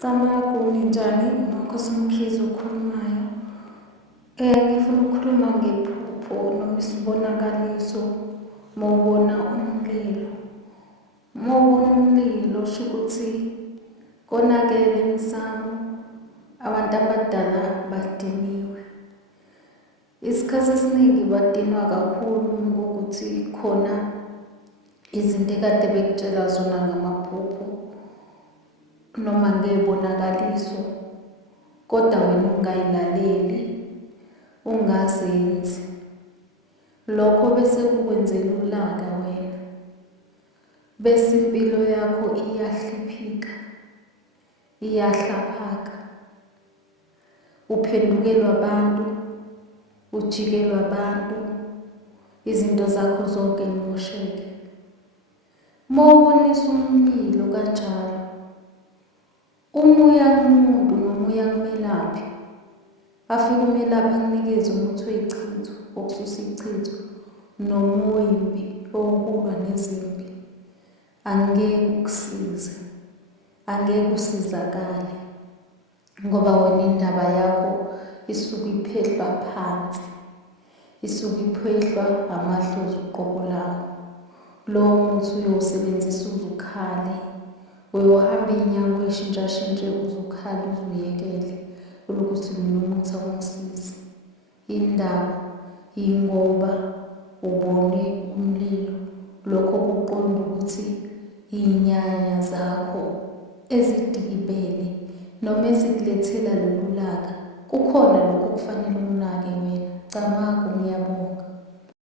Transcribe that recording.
Camagu ninjani Nkosi Mkhize okhulumayo. Ngifuna ukukhuluma ngephupho noma isibonakaliso mawubona umlilo. Mawubona umlilo sho ukuthi konakele emsamo, abantu abadala badiniwe. Isikhathi esiningi badinwa kakhulu ngokuthi khona izinto ekade bekutshela zona ngamaphupho noma ngezibonakaliso, kodwa wena ungayilaleli, ungazenzi. Lokho bese kukwenzela ulaka wena, bese impilo yakho iyahliphika, iyahlaphaka, uphendukelwa abantu, ujikelwa abantu, izinto zakho zonke zimosheke. Mawubonisa umlilo kanjalo, uya kumuntu noma uya kumelaphi, afike umelaphi akunikeze umuthi wey'chitho, okususa ichitho, noma owempi, owokulwa nezimpi, angeke ukusize, angeke usizakale, ngoba wena indaba yakho isuke iphehlwa phansi, isuke iphehlwa amadlozi uqobo lawo. Lowo muthi uyowusebenzisa uze ukhale, uyohamba iy'nyawo uyishintshashintshe uze ukhale uze uyekele ukuthi lo muthi awungisizi. Indaba yingoba ubone umlilo, lokho kuqonda ukuthi iy'nyanya zakho ezidikibele noma ezikulethela lolu laka, kukhona lokho okufanele unake wena. Camagu, ngiyabonga.